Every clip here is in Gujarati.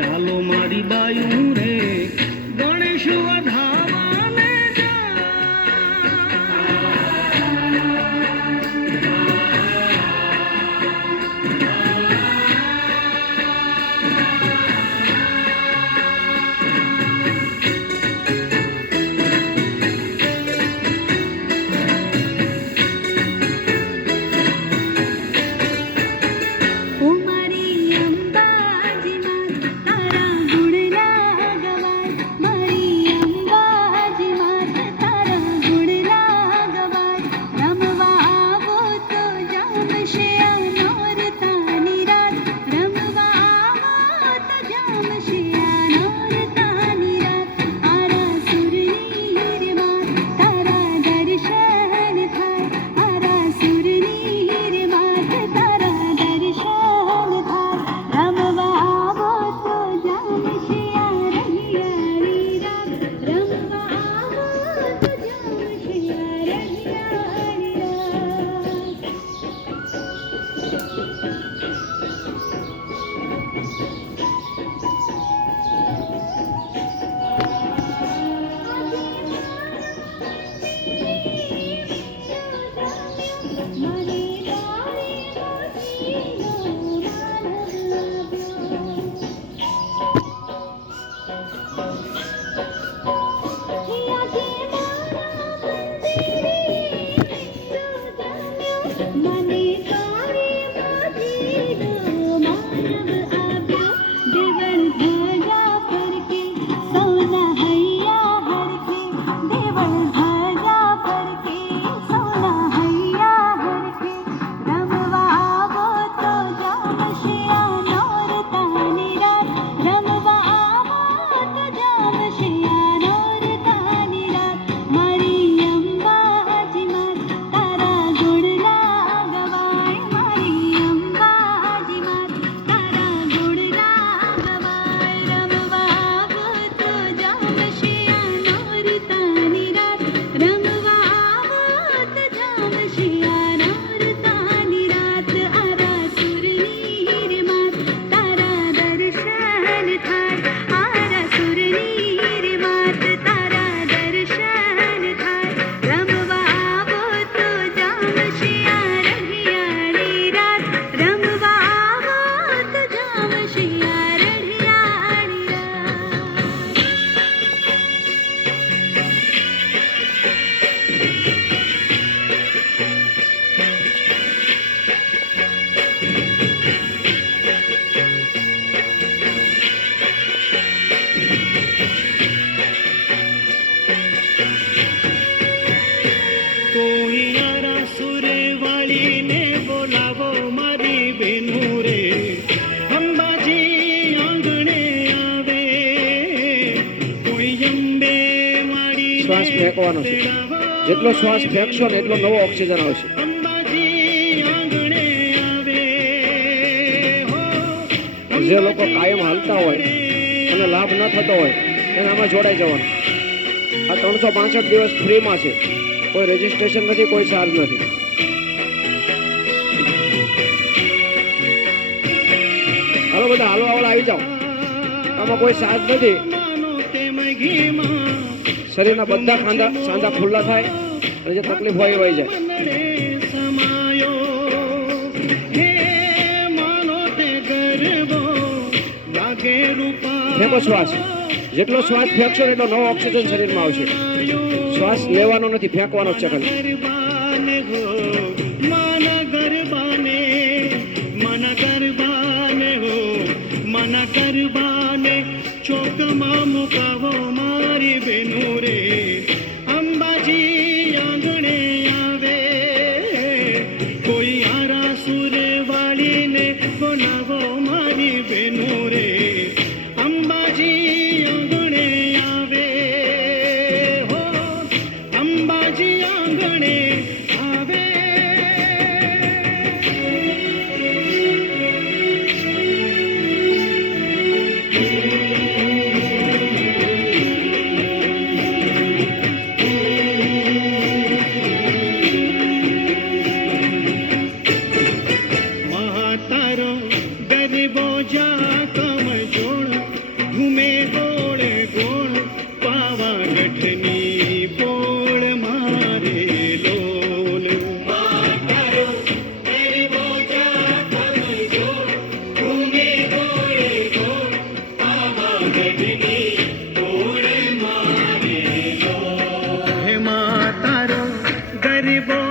চালো মারি বায়ু। લેવાનો છે. જેટલો શ્વાસ ફેંકશો ને એટલો નવો ઓક્સિજન આવશે. જે લોકો કાયમ હાલતા હોય અને લાભ ન થતો હોય, એનામાં જોડાઈ જવાનું. આ ત્રણસો પાસઠ દિવસ ફ્રીમાં છે. કોઈ રજિસ્ટ્રેશન નથી, કોઈ ચાર્જ નથી. હાલો બધા, હાલો આવડે આવી જાઓ. આમાં કોઈ સાથ નથી. શરીરના બધા ખાંદા સાંધા ખુલ્લા થાય અને જે તકલીફ હોય એ વહી જાય. ફેંકો શ્વાસ. જેટલો શ્વાસ ફેંકશો એટલો નવો ઓક્સિજન શરીરમાં આવશે. શ્વાસ લેવાનો નથી ફેંકવાનો છે ખાલી. ના કરવાને ચોકમાં મુકાવો મારી બેનો રે.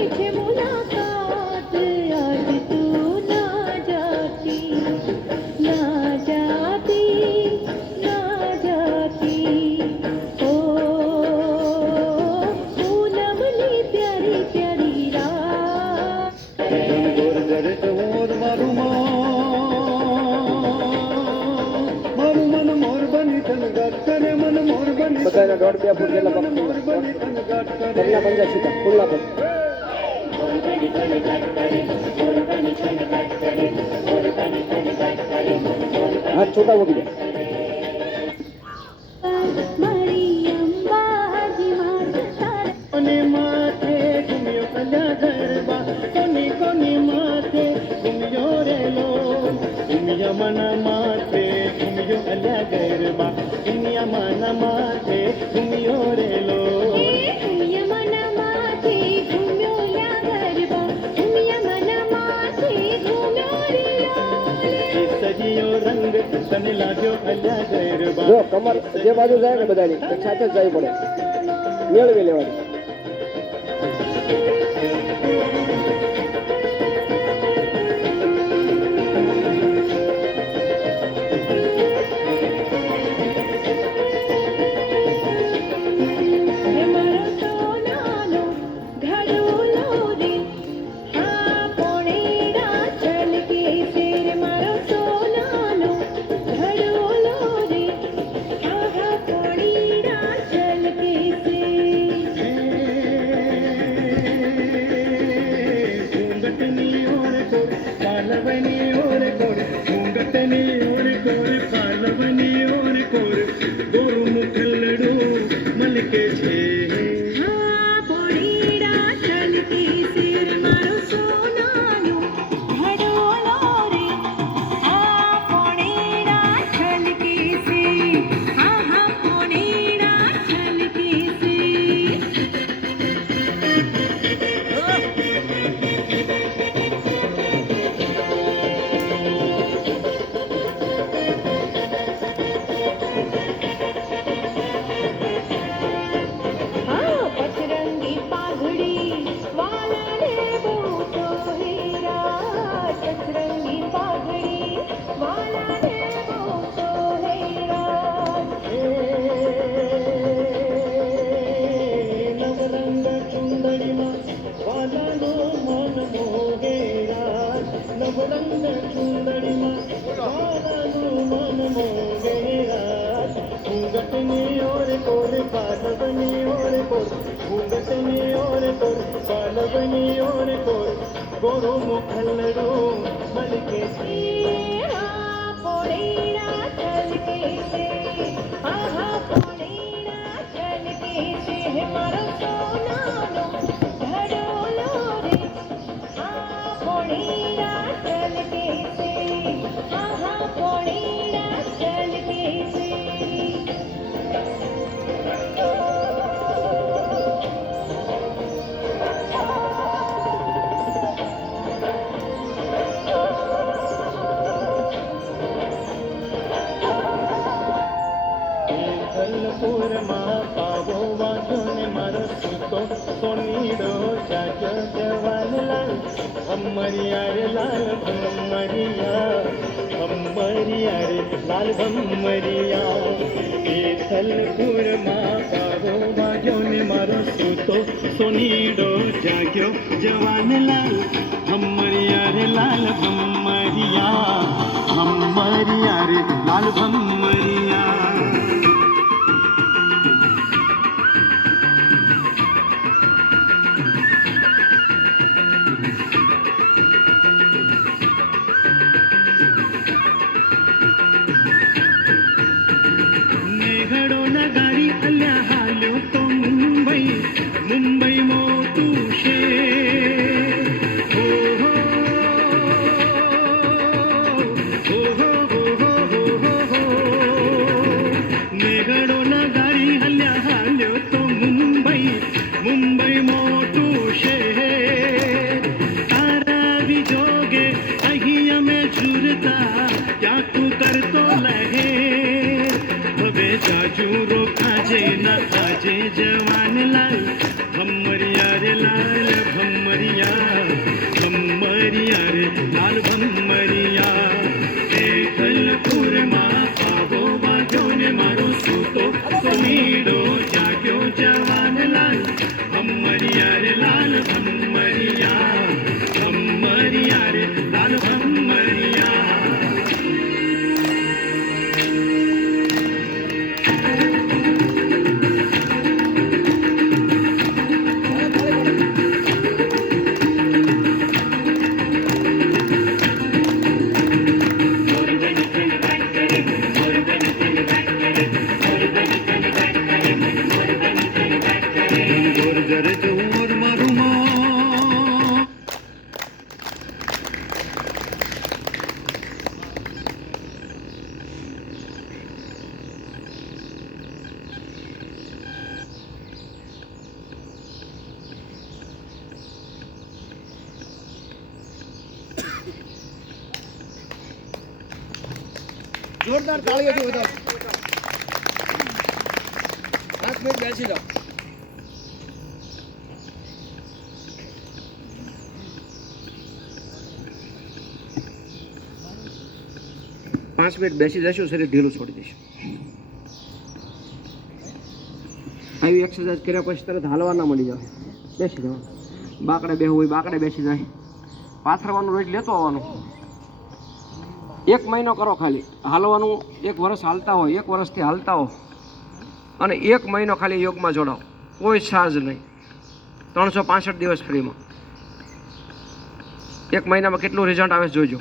સાથે છે हा छोटा वगैरे જો કમર જે બાજુ જાય ને બધાની સાથે જ જવી પડે. મેળવી લેવાની. છે હે સોનીડો ચાચો જવાનલાલ ભમરિયા રે લાલ ભમરિયા ભમરિયા રે લાલ ભમરિયા કેસલપુરમાં પારો વાગ્યો ને મારો સૂતો સોનીડો જાગ્યો જવાનલાલ ભમરિયા રે લાલ ભમરિયા ભમરિયા રે લાલ ભમ जवा જોરદાર તાળીઓથી વધાવો પાંચ મિનિટ બેસી જાઓ. પાંચ મિનિટ બેસી જશો, શરીર ઢીલું છોડી દેશો. આવી એક્સરસાઇઝ કર્યા પછી તરત હાલવા ના મળી જાવ બેસી જાવ બાકડે બેહવું હોય, બાકડે બેસી જાય. પાથરવાનું રોજ લેતો આવવાનું. એક મહિનો કરો ખાલી. હાલવાનું એક વર્ષ હાલતા હોય, એક વર્ષથી હાલતા હો. અને એક મહિનો ખાલી યોગમાં જોડાઓ. કોઈ ચાર્જ નહીં. ત્રણસો પાસઠ દિવસ ફ્રીમાં. એક મહિનામાં કેટલું રિઝલ્ટ આવે જોઈજો